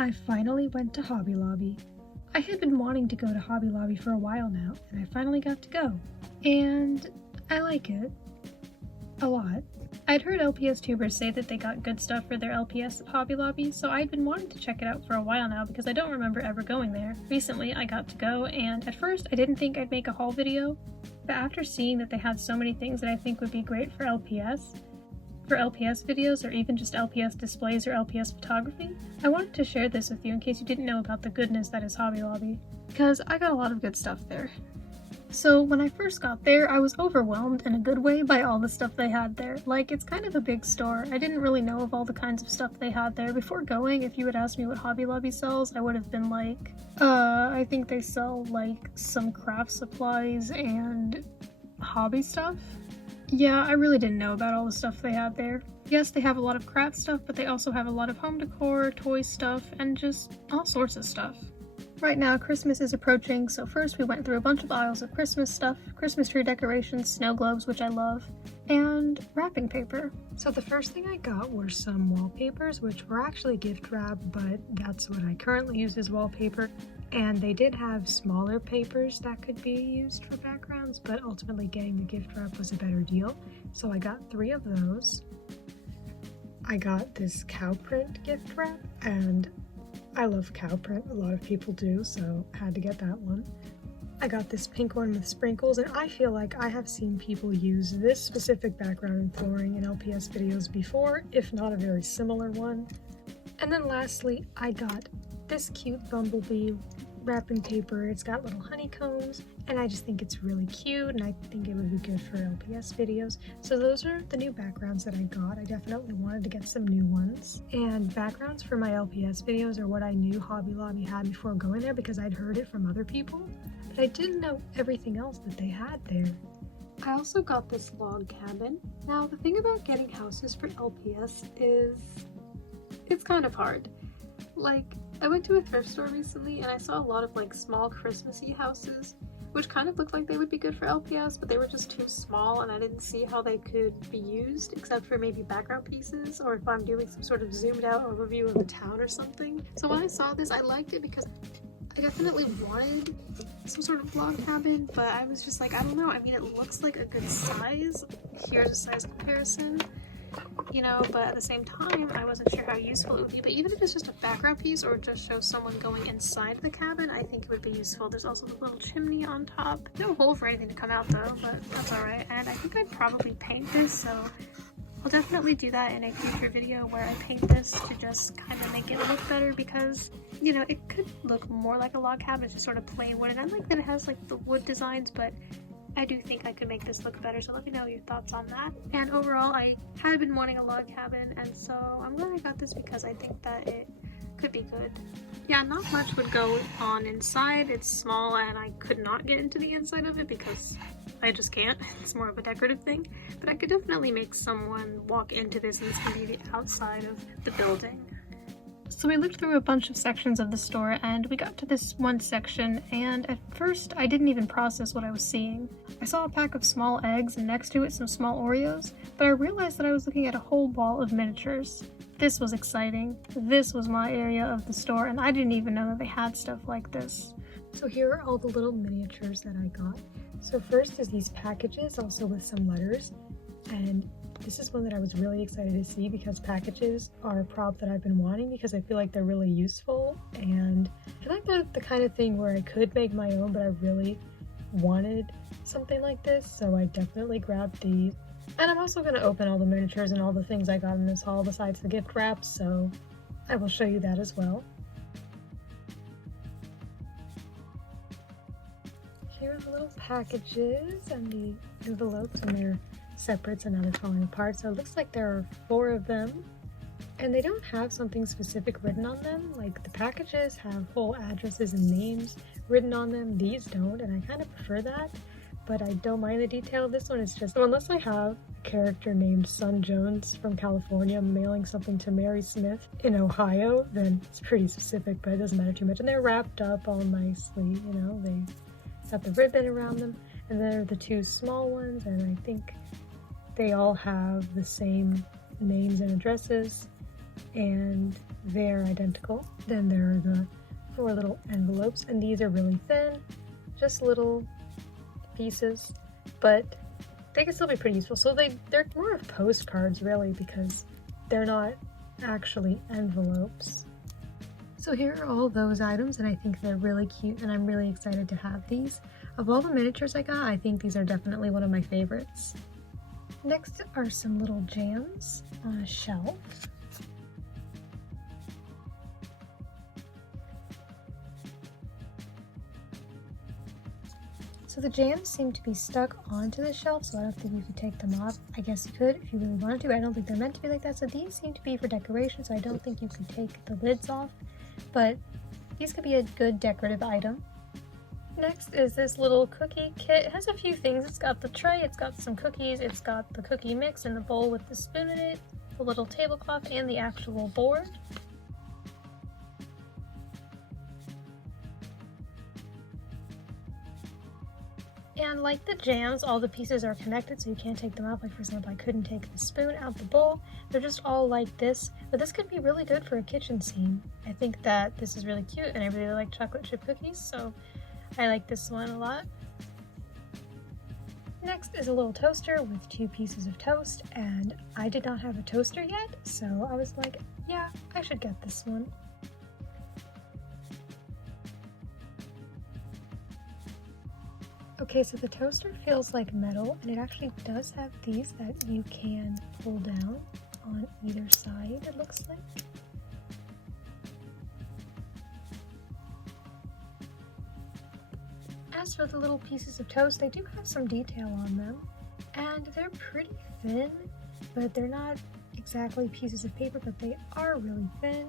I finally went to Hobby Lobby. I had been wanting to go to Hobby Lobby for a while now, and I finally got to go. And I like it. A lot. I'd heard LPSTubers say that they got good stuff for their LPS at Hobby Lobby, so I'd been wanting to check it out for a while now because I don't remember ever going there. Recently I got to go, and at first I didn't think I'd make a haul video, but after seeing that they had so many things that I think would be great for LPS videos, or even just LPS displays or LPS photography, I wanted to share this with you in case you didn't know about the goodness that is Hobby Lobby, because I got a lot of good stuff there. So when I first got there, I was overwhelmed in a good way by all the stuff they had there. Like, it's kind of a big store. I didn't really know of all the kinds of stuff they had there. Before going, if you had asked me what Hobby Lobby sells, I would have been like, I think they sell like some craft supplies and hobby stuff. Yeah, I really didn't know about all the stuff they had there. Yes, they have a lot of craft stuff, but they also have a lot of home decor, toy stuff, and just all sorts of stuff. Right now, Christmas is approaching, so first we went through a bunch of aisles of Christmas stuff, Christmas tree decorations, snow globes, which I love, and wrapping paper. So the first thing I got were some wallpapers, which were actually gift wrap, but that's what I currently use as wallpaper. And they did have smaller papers that could be used for backgrounds, but ultimately getting the gift wrap was a better deal. So I got 3 of those. I got this cow print gift wrap, and I love cow print, a lot of people do, so I had to get that one. I got this pink one with sprinkles, and I feel like I have seen people use this specific background and flooring in LPS videos before, if not a very similar one. And then lastly, I got this cute bumblebee wrapping paper. It's got little honeycombs, and I just think it's really cute, and I think it would be good for LPS videos. So those are the new backgrounds that I got. I definitely wanted to get some new ones. And backgrounds for my LPS videos are what I knew Hobby Lobby had before going there because I'd heard it from other people, but I didn't know everything else that they had there. I also got this log cabin. Now, the thing about getting houses for LPS is it's kind of hard. Like, I went to a thrift store recently and I saw a lot of like small Christmassy houses, which kind of looked like they would be good for LPS, but they were just too small and I didn't see how they could be used except for maybe background pieces or if I'm doing some sort of zoomed out overview of the town or something. So when I saw this, I liked it because I definitely wanted some sort of log cabin, but I was just like, I don't know. I mean, it looks like a good size. Here's a size comparison. You know, but at the same time, I wasn't sure how useful it would be. But even if it's just a background piece or just show someone going inside the cabin, I think it would be useful. There's also the little chimney on top. No hole for anything to come out though, but that's alright. And I think I'd probably paint this, so I'll definitely do that in a future video where I paint this to just kind of make it look better because, you know, it could look more like a log cabin. It's just sort of plain wood, and I like that it has like the wood designs, but I do think I could make this look better, so let me know your thoughts on that. And overall, I had been wanting a log cabin, and so I'm glad I got this because I think that it could be good. Yeah, not much would go on inside. It's small and I could not get into the inside of it because I just can't. It's more of a decorative thing, but I could definitely make someone walk into this and this can be the outside of the building. So we looked through a bunch of sections of the store and we got to this one section, and at first I didn't even process what I was seeing. I saw a pack of small eggs and next to it some small Oreos, but I realized that I was looking at a whole wall of miniatures. This was exciting. This was my area of the store and I didn't even know that they had stuff like this. So here are all the little miniatures that I got. So first is these packages, also with some letters, and this is one that I was really excited to see because packages are a prop that I've been wanting because I feel like they're really useful, and I feel like they're the kind of thing where I could make my own, but I really wanted something like this, so I definitely grabbed these. And I'm also going to open all the miniatures and all the things I got in this haul besides the gift wrap, so I will show you that as well. Here are the little packages and the envelopes, and they're separate, so now they're falling apart. So it looks like there are 4 of them, and they don't have something specific written on them. Like, the packages have whole addresses and names written on them. These don't, and I kind of prefer that, but I don't mind the detail. This one is just, so unless I have a character named Son Jones from California mailing something to Mary Smith in Ohio, then it's pretty specific, but it doesn't matter too much. And they're wrapped up all nicely, you know, they have the ribbon around them. And then there are the 2 small ones, and I think they all have the same names and addresses, and they're identical. Then there are the 4 little envelopes, and these are really thin, just little pieces, but they can still be pretty useful. So they're more of postcards really, because they're not actually envelopes. So here are all those items, and I think they're really cute, and I'm really excited to have these. Of all the miniatures I got, I think these are definitely one of my favorites. Next are some little jams on a shelf. So the jams seem to be stuck onto the shelf, so I don't think you could take them off. I guess you could if you really wanted to. I don't think they're meant to be like that. So these seem to be for decoration, so I don't think you could take the lids off, but these could be a good decorative item. Next is this little cookie kit. It has a few things. It's got the tray, it's got some cookies, it's got the cookie mix in the bowl with the spoon in it, the little tablecloth, and the actual board. And like the jams, all the pieces are connected, so you can't take them out. Like for example, I couldn't take the spoon out the bowl. They're just all like this, but this could be really good for a kitchen scene. I think that this is really cute, and I really like chocolate chip cookies, so I like this one a lot. Next is a little toaster with 2 pieces of toast, and I did not have a toaster yet, so I was like, yeah, I should get this one. Okay, so the toaster feels like metal, and it actually does have these that you can pull down on either side, it looks like. As for the little pieces of toast, they do have some detail on them, and they're pretty thin, but they're not exactly pieces of paper, but they are really thin.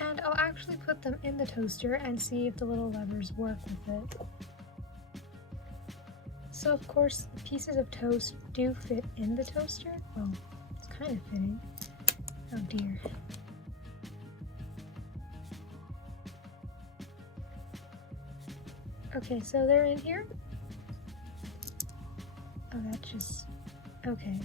And I'll actually put them in the toaster and see if the little levers work with it. So of course, pieces of toast do fit in the toaster. Well, it's kind of fitting. Oh dear. Okay, so they're in here. Oh, that's just... okay.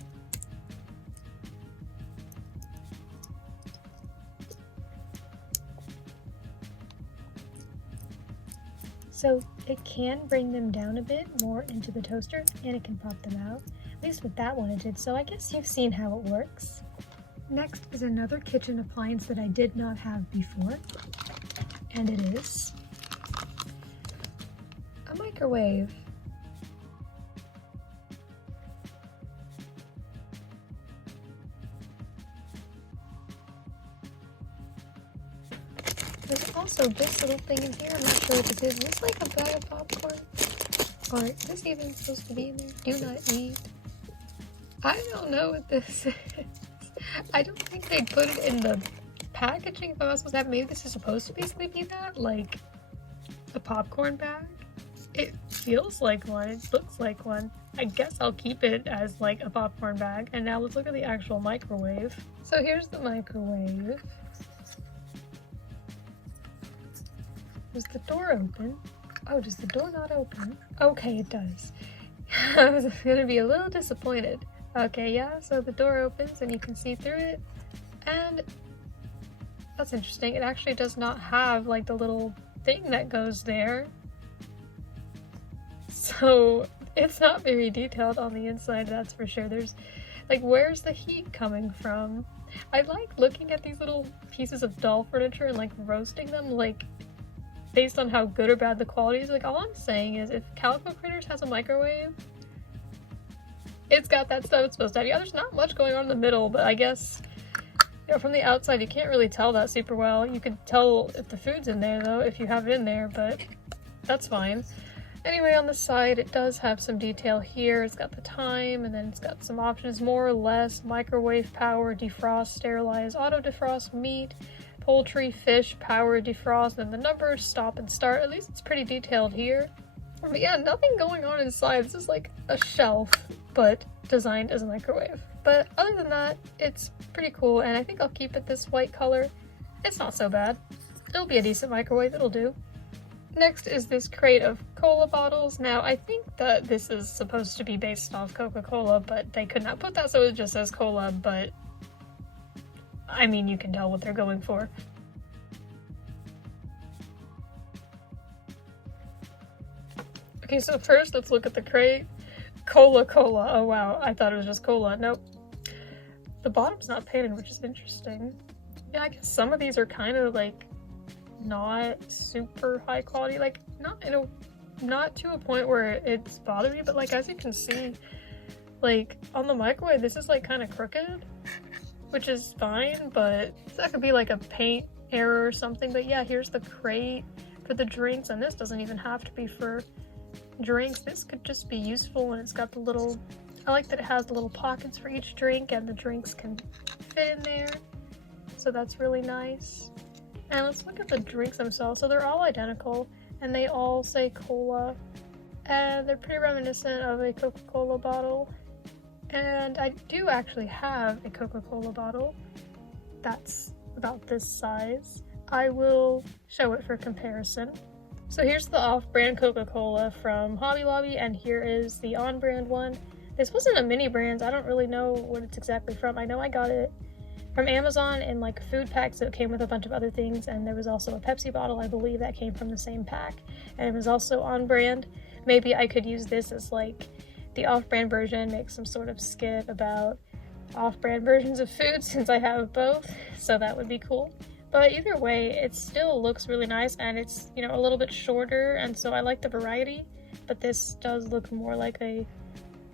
So it can bring them down a bit more into the toaster, and it can pop them out. At least with that one it did, so I guess you've seen how it works. Next is another kitchen appliance that I did not have before, and it is a microwave. There's also this little thing in here. I'm not sure what this is. Is this like a bag of popcorn? Or is this even supposed to be in there? Do not eat. I don't know what this is. I don't think they put it in the packaging. If I'm not supposed to have, maybe this is supposed to basically be that, like a popcorn bag. It feels like one. It looks like one. I guess I'll keep it as like a popcorn bag. And now let's look at the actual microwave. So here's the microwave. Does the door open? Oh, does the door not open? Okay, it does. I was gonna be a little disappointed. Okay, yeah, so the door opens and you can see through it. And that's interesting. It actually does not have like the little thing that goes there. So it's not very detailed on the inside, that's for sure. There's like, where's the heat coming from? I like looking at these little pieces of doll furniture and like roasting them, like based on how good or bad the quality is. Like, all I'm saying is if Calico Critters has a microwave, it's got that stuff it's supposed to have. Yeah, there's not much going on in the middle, but I guess, you know, from the outside you can't really tell that super well. You can tell if the food's in there though, if you have it in there, but that's fine. Anyway, on the side it does have some detail here. It's got the time, and then it's got some options, more or less: microwave power, defrost, sterilize, auto defrost meat, poultry, fish, power, defrost, and the numbers, stop and start. At least it's pretty detailed here. But yeah, nothing going on inside. This is like a shelf, but designed as a microwave. But other than that, it's pretty cool, and I think I'll keep it this white color. It's not so bad. It'll be a decent microwave, it'll do. Next is this crate of cola bottles. Now, I think that this is supposed to be based off Coca-Cola, but they could not put that, so it just says cola, but I mean, you can tell what they're going for. Okay, so first let's look at the crate. Cola. Oh wow, I thought it was just cola. Nope. The bottom's not painted, which is interesting. Yeah, I guess some of these are kind of like not super high quality, like not to a point where it's bothering me, but like as you can see, like on the microwave this is like kind of crooked, which is fine, but that could be like a paint error or something. But yeah, here's the crate for the drinks, and this doesn't even have to be for drinks. This could just be useful, and it's got the little, I like that it has the little pockets for each drink and the drinks can fit in there, so that's really nice. And let's look at the drinks themselves. So they're all identical and they all say cola, and they're pretty reminiscent of a Coca-Cola bottle. And I do actually have a Coca-Cola bottle that's about this size. I will show it for comparison. So here's the off-brand Coca-Cola from Hobby Lobby, and here is the on-brand one. This wasn't a mini brand. I don't really know what it's exactly from. I know I got it from Amazon in like a food pack, so it came with a bunch of other things, and there was also a Pepsi bottle, I believe, that came from the same pack, and it was also on brand. Maybe I could use this as like the off-brand version, make some sort of skit about off-brand versions of food since I have both, so that would be cool. But either way, it still looks really nice, and it's, you know, a little bit shorter, and so I like the variety, but this does look more like a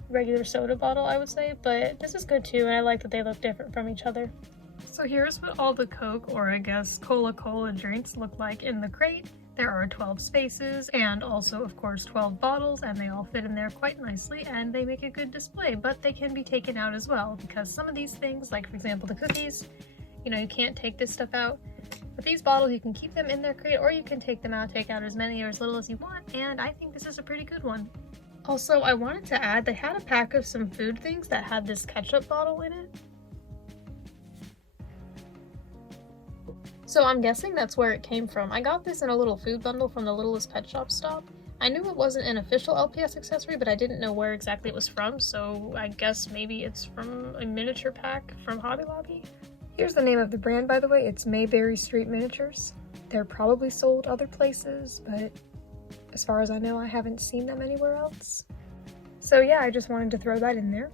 regular soda bottle, I would say, but this is good too, and I like that they look different from each other. So here's what all the Coke, or I guess Cola drinks look like in the crate. There are 12 spaces, and also of course 12 bottles, and they all fit in there quite nicely, and they make a good display, but they can be taken out as well, because some of these things, like for example the cookies, you know, you can't take this stuff out. But these bottles, you can keep them in their crate, or you can take them out, take out as many or as little as you want, and I think this is a pretty good one. Also, I wanted to add, they had a pack of some food things that had this ketchup bottle in it. So I'm guessing that's where it came from. I got this in a little food bundle from the Littlest Pet Shop stop. I knew it wasn't an official LPS accessory, but I didn't know where exactly it was from, so I guess maybe it's from a miniature pack from Hobby Lobby. Here's the name of the brand, by the way. It's Mayberry Street Miniatures. They're probably sold other places, but as far as I know, I haven't seen them anywhere else. So yeah, I just wanted to throw that in there.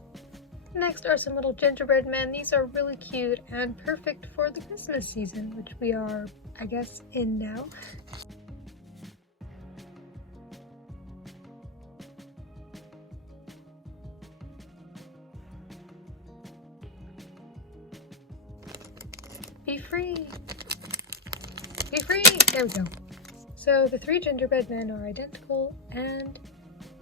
Next are some little gingerbread men. These are really cute and perfect for the Christmas season, which we are, I guess, in now. Be free! Be free! There we go. So the three gingerbread men are identical, and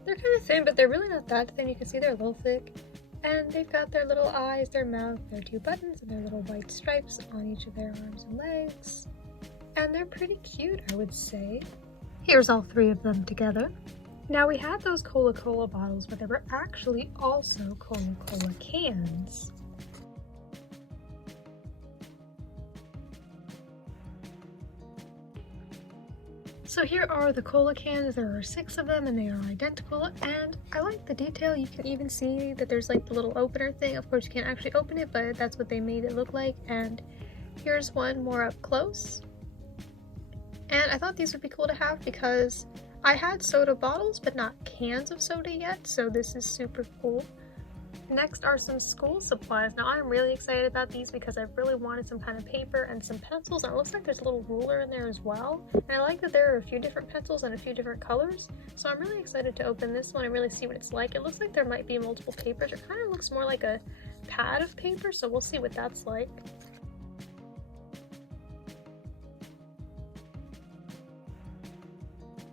they're kind of thin, but they're really not that thin. You can see they're a little thick. And they've got their little eyes, their mouth, their two buttons, and their little white stripes on each of their arms and legs. And they're pretty cute, I would say. Here's all three of them together. Now we had those Cola bottles, but there were actually also Cola cans. So here are the Cola cans. There are 6 of them and they are identical, and I like the detail. You can even see that there's like the little opener thing. Of course you can't actually open it, but that's what they made it look like. And here's one more up close. And I thought these would be cool to have because I had soda bottles but not cans of soda yet, so this is super cool. Next are some school supplies. Now I'm really excited about these because I've really wanted some kind of paper and some pencils, and it looks like there's a little ruler in there as well. And I like that there are a few different pencils and a few different colors. So I'm really excited to open this one and really see what it's like. It looks like there might be multiple papers. It kind of looks more like a pad of paper, so we'll see what that's like.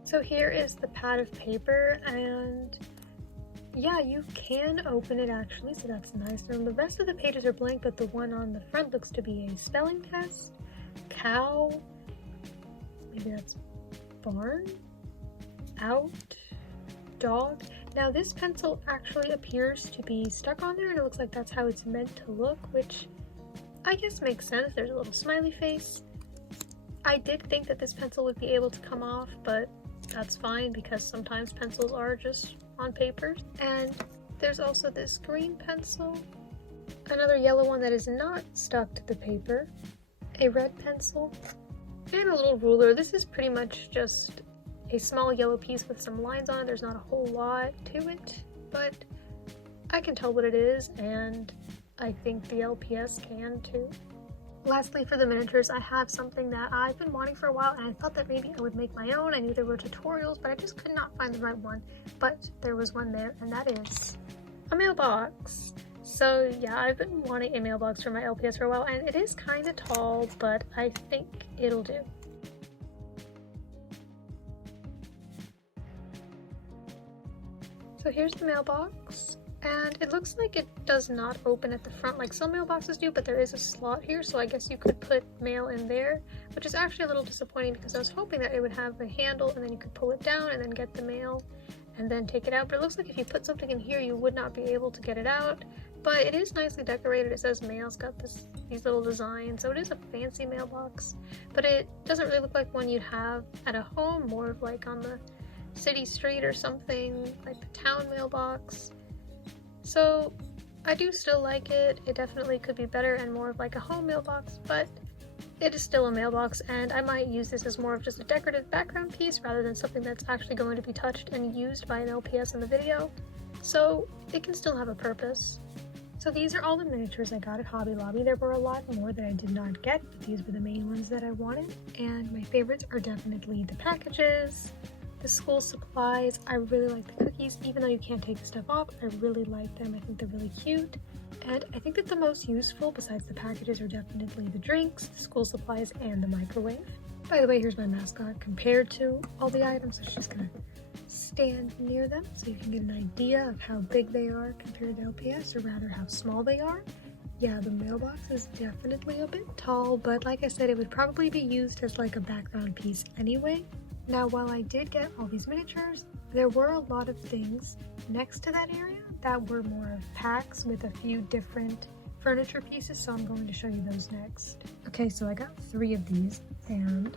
So here is the pad of paper, and yeah, you can open it actually, so that's nice. And the rest of the pages are blank, but the one on the front looks to be a spelling test. Cow, maybe that's barn, out, dog. Now this pencil actually appears to be stuck on there, and it looks like that's how it's meant to look, which I guess makes sense. There's a little smiley face. I did think that this pencil would be able to come off, but that's fine because sometimes pencils are just on paper. And there's also this green pencil, another yellow one that is not stuck to the paper, a red pencil, and a little ruler. This is pretty much just a small yellow piece with some lines on it. There's not a whole lot to it, but I can tell what it is, and I think the LPS can too. Lastly, for the miniatures, I have something that I've been wanting for a while, and I thought that maybe I would make my own. I knew there were tutorials, but I just could not find the right one. But there was one there, and that is a mailbox. So yeah, I've been wanting a mailbox for my LPS for a while, and it is kind of tall, but I think it'll do. So here's the mailbox. And it looks like it does not open at the front like some mailboxes do, but there is a slot here, so I guess you could put mail in there, which is actually a little disappointing because I was hoping that it would have a handle and then you could pull it down and then get the mail and then take it out. But it looks like if you put something in here, you would not be able to get it out. But it is nicely decorated. It says mail. It's got these little designs, so it is a fancy mailbox. But it doesn't really look like one you'd have at a home, more of like on the city street or something, like the town mailbox. So I do still like it. It definitely could be better and more of like a home mailbox, but it is still a mailbox, and I might use this as more of just a decorative background piece rather than something that's actually going to be touched and used by an LPS in the video. So it can still have a purpose. So these are all the miniatures I got at Hobby Lobby. There were a lot more that I did not get, but these were the main ones that I wanted. And my favorites are definitely the packages, the school supplies. I really like the cookies, even though you can't take the stuff off. I really like them. I think they're really cute. And I think that the most useful, besides the packages, are definitely the drinks, the school supplies, and the microwave. By the way, here's my mascot compared to all the items. So she's just gonna stand near them so you can get an idea of how big they are compared to LPS, or rather how small they are. Yeah, the mailbox is definitely a bit tall, but like I said, it would probably be used as like a background piece anyway. Now, while I did get all these miniatures, there were a lot of things next to that area that were more of packs with a few different furniture pieces, so I'm going to show you those next. Okay, so I got 3 of these, and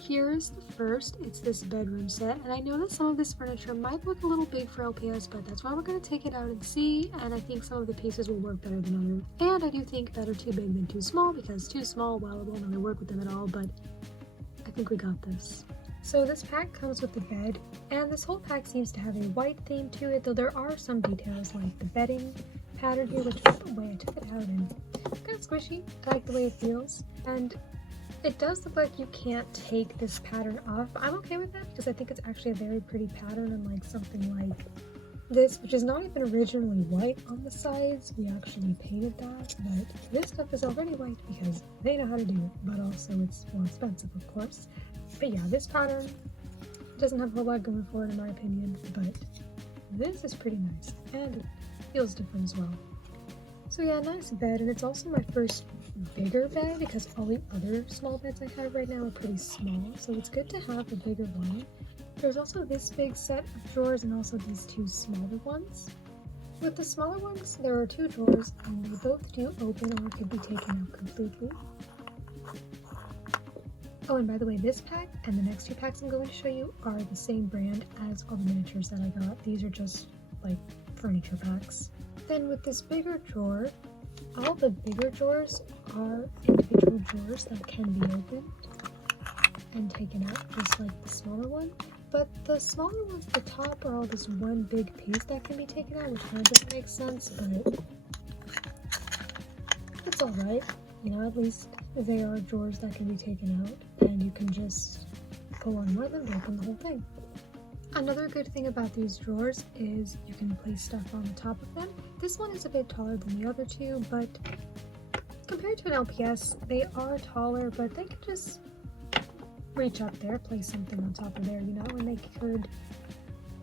here's the first. It's this bedroom set, and I know that some of this furniture might look a little big for LPS, but that's why we're going to take it out and see, and I think some of the pieces will work better than others. And I do think better too big than too small, because too small, well, it won't really work with them at all, but I think we got this. So this pack comes with the bed, and this whole pack seems to have a white theme to it, though there are some details like the bedding pattern here, which by the way, I took it out and it's kind of squishy. I like the way it feels, and it does look like you can't take this pattern off. I'm okay with that because I think it's actually a very pretty pattern, and like something like this, which is not even originally white on the sides. We actually painted that, but this stuff is already white because they know how to do it, but also it's more expensive, of course. But yeah, this pattern doesn't have a whole lot going for it in my opinion, but this is pretty nice, and it feels different as well. So yeah, nice bed, and it's also my first bigger bed because all the other small beds I have right now are pretty small, so it's good to have a bigger one. There's also this big set of drawers and also these 2 smaller ones. With the smaller ones, there are 2 drawers, and they both do open or could be taken out completely. Oh, and by the way, this pack and the next 2 packs I'm going to show you are the same brand as all the miniatures that I got. These are just like furniture packs. Then with this bigger drawer, all the bigger drawers are individual drawers that can be opened and taken out, just like the smaller one. But the smaller ones at the top are all this one big piece that can be taken out, which kind of doesn't make sense, but it's alright. You know, at least they are drawers that can be taken out, and you can just pull on one of them to open the whole thing. Another good thing about these drawers is you can place stuff on the top of them. This one is a bit taller than the other 2, but compared to an LPS, they are taller, but they can just reach up there, place something on top of there, you know, and they could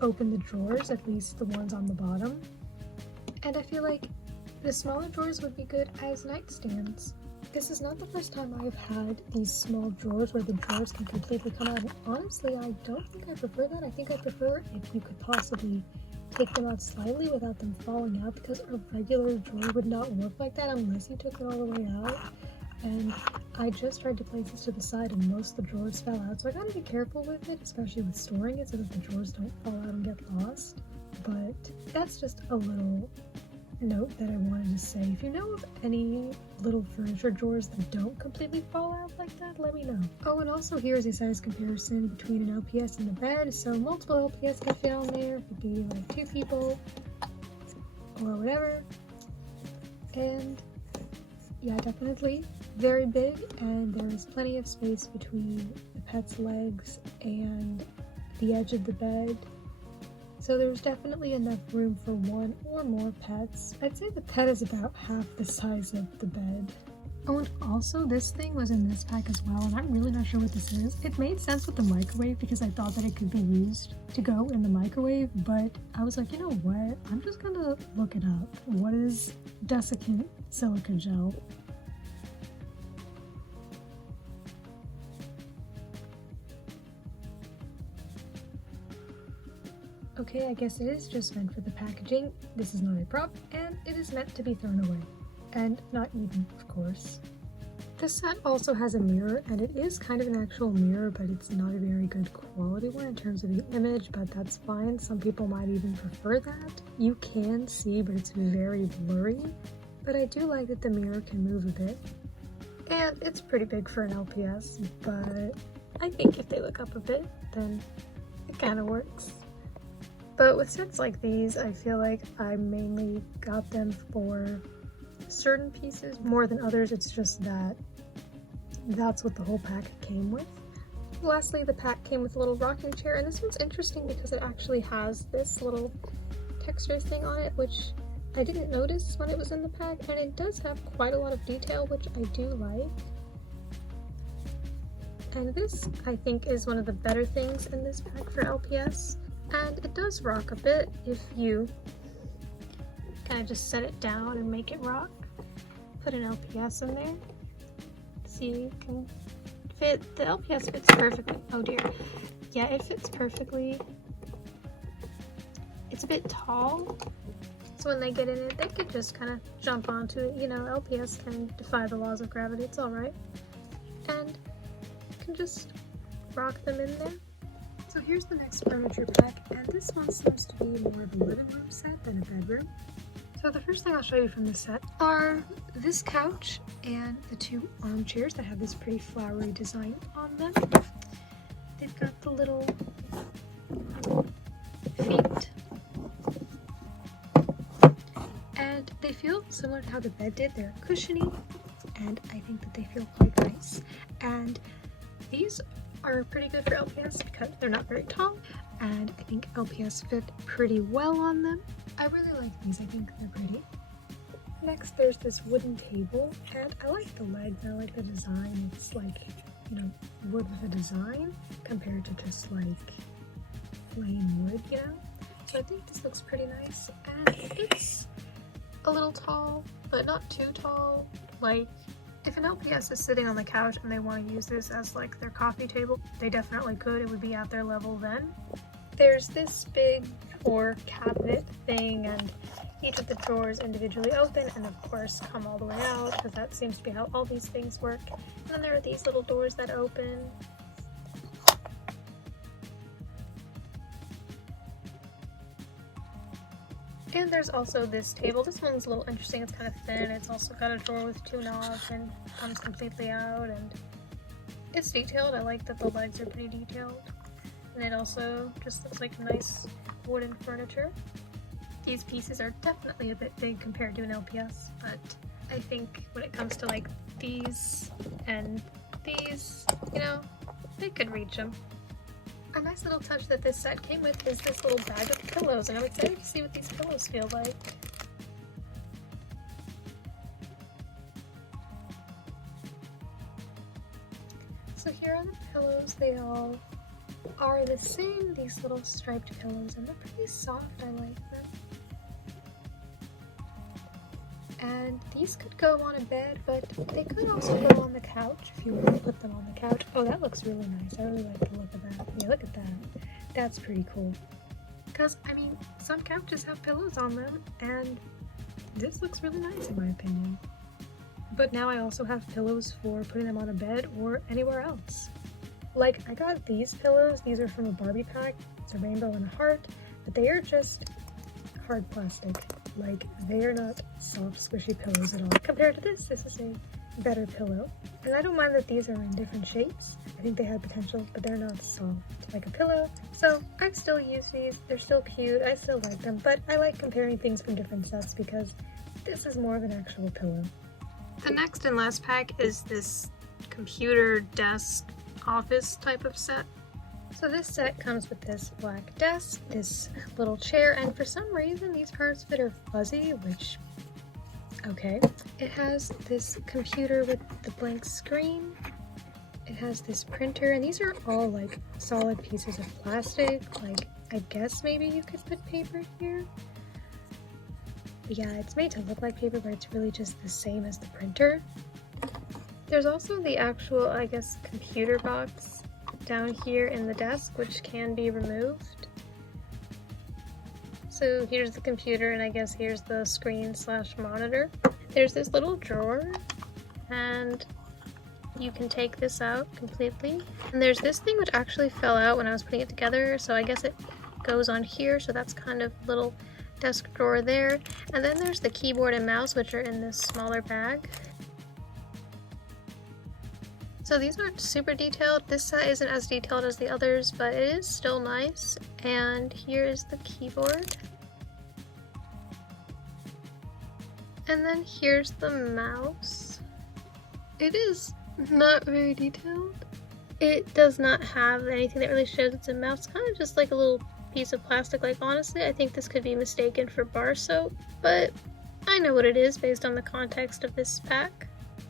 open the drawers, at least the ones on the bottom. And I feel like the smaller drawers would be good as nightstands. This is not the first time I've had these small drawers where the drawers can completely come out, and honestly, I don't think I prefer that. I think I prefer if you could possibly take them out slightly without them falling out, because a regular drawer would not work like that unless you took it all the way out. And I just tried to place this to the side and most of the drawers fell out, so I gotta be careful with it, especially with storing it so that the drawers don't fall out and get lost. But that's just a little note that I wanted to say. If you know of any little furniture drawers that don't completely fall out like that, let me know. Oh, and also here's a size comparison between an LPS and a bed. So multiple LPS can fit on there. It could be like 2 people or whatever. And yeah, definitely very big, and there is plenty of space between the pet's legs and the edge of the bed. So there's definitely enough room for 1 or more pets. I'd say the pet is about half the size of the bed. Oh, and also this thing was in this pack as well, and I'm really not sure what this is. It made sense with the microwave because I thought that it could be used to go in the microwave, but I was like, you know what? I'm just gonna look it up. What is desiccant silica gel? Okay, I guess it is just meant for the packaging. This is not a prop, and it is meant to be thrown away. And not eaten, of course. This set also has a mirror, and it is kind of an actual mirror, but it's not a very good quality one in terms of the image, but that's fine. Some people might even prefer that. You can see, but it's very blurry. But I do like that the mirror can move a bit. And it's pretty big for an LPS, but I think if they look up a bit, then it kind of works. But with sets like these, I feel like I mainly got them for certain pieces more than others. It's just that that's what the whole pack came with. Lastly, the pack came with a little rocking chair, and this one's interesting because it actually has this little texture thing on it, which I didn't notice when it was in the pack, and it does have quite a lot of detail, which I do like. And this, I think, is one of the better things in this pack for LPS. And it does rock a bit if you kind of just set it down and make it rock. Put an LPS in there. See, you can fit, the LPS fits perfectly. Oh dear. Yeah, it fits perfectly. It's a bit tall, so when they get in it, they could just kind of jump onto it. You know, LPS can defy the laws of gravity, it's alright. And you can just rock them in there. So here's the next furniture pack, and this one seems to be more of a living room set than a bedroom. So the first thing I'll show you from this set are this couch and the 2 armchairs that have this pretty flowery design on them. They've got the little feet, and they feel similar to how the bed did. They're cushiony, and I think that they feel quite nice. And these are pretty good for LPS because they're not very tall, and I think LPS fit pretty well on them. I really like these, I think they're pretty. Next, there's this wooden table, and I like the legs, I like the design. It's like, you know, wood with a design compared to just like plain wood, you know? So I think this looks pretty nice, and it's a little tall, but not too tall. Like, if an LPS is sitting on the couch and they want to use this as like their coffee table, they definitely could. It would be at their level then. There's this big 4 cabinet thing, and each of the drawers individually open and of course come all the way out, because that seems to be how all these things work. And then there are these little doors that open. And there's also this table. This one's a little interesting. It's kind of thin. It's also got a drawer with 2 knobs and comes completely out, and it's detailed. I like that the legs are pretty detailed. And it also just looks like nice wooden furniture. These pieces are definitely a bit big compared to an LPS, but I think when it comes to like these and these, you know, they could reach them. A nice little touch that this set came with is this little bag of pillows, and I'm excited to see what these pillows feel like. So here are the pillows. They all are the same, these little striped pillows, and they're pretty soft. I like them. And these could go on a bed, but they could also go on the couch if you want to put them on the couch. Oh, that looks really nice. I really like the look of that. Yeah, look at that. That's pretty cool. Because, I mean, some couches have pillows on them, and this looks really nice in my opinion. But now I also have pillows for putting them on a bed or anywhere else. Like, I got these pillows. These are from a Barbie pack. It's a rainbow and a heart, but they are just hard plastic. like they are not soft, squishy pillows at all. Compared to this is a better pillow. And I don't mind that these are in different shapes. I think they have potential, but they're not soft like a pillow. So I still use these. They're still cute. I still like them, but I like comparing things from different sets because this is more of an actual pillow. The next and last pack is this computer desk office type of set. So this set comes with this black desk, this little chair, and for some reason these parts of it are fuzzy, which, okay. It has this computer with the blank screen. It has this printer, and these are all like solid pieces of plastic. Like, I guess maybe you could put paper here. But yeah, it's made to look like paper, but it's really just the same as the printer. There's also the actual, I guess, computer box down here in the desk, which can be removed. So here's the computer, and I guess here's the screen / monitor. There's this little drawer, and you can take this out completely. And there's this thing which actually fell out when I was putting it together, so I guess it goes on here, so that's kind of a little desk drawer there. And then there's the keyboard and mouse, which are in this smaller bag. So these aren't super detailed. This set isn't as detailed as the others, but it is still nice. And here's the keyboard. And then here's the mouse. It is not very detailed. It does not have anything that really shows it's a mouse. It's kind of just like a little piece of plastic. Like, honestly, I think this could be mistaken for bar soap, but I know what it is based on the context of this pack.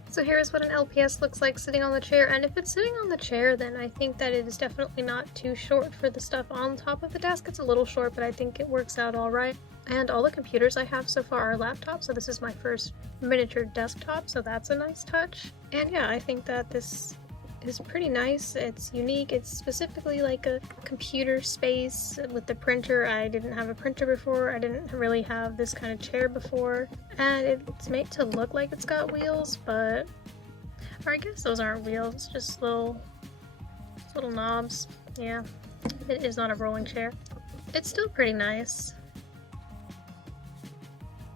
So here's what an LPS looks like sitting on the chair, and if it's sitting on the chair, then I think that it is definitely not too short for the stuff on top of the desk. It's a little short, but I think it works out all right. And all the computers I have so far are laptops, so this is my first miniature desktop, so that's a nice touch. And yeah, I think that this is pretty nice. It's unique. It's specifically like a computer space with the printer. I didn't have a printer before. I didn't really have this kind of chair before. And it's made to look like it's got wheels, but, or I guess those aren't wheels. It's just little knobs. Yeah, it is not a rolling chair. It's still pretty nice.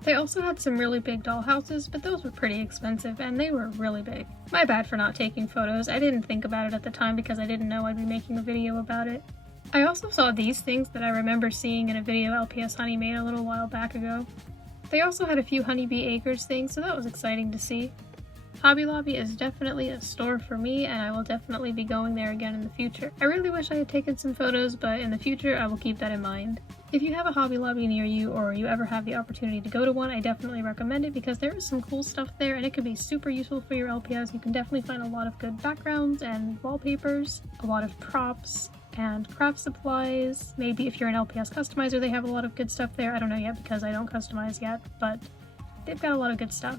They also had some really big doll houses, but those were pretty expensive, and they were really big. My bad for not taking photos. I didn't think about it at the time because I didn't know I'd be making a video about it. I also saw these things that I remember seeing in a video LPS Honey made a little while back ago. They also had a few Honeybee Acres things, so that was exciting to see. Hobby Lobby is definitely a store for me, and I will definitely be going there again in the future. I really wish I had taken some photos, but in the future I will keep that in mind. If you have a Hobby Lobby near you, or you ever have the opportunity to go to one, I definitely recommend it because there is some cool stuff there and it could be super useful for your LPS. You can definitely find a lot of good backgrounds and wallpapers, a lot of props, and craft supplies. Maybe if you're an LPS customizer, they have a lot of good stuff there. I don't know yet because I don't customize yet, but they've got a lot of good stuff.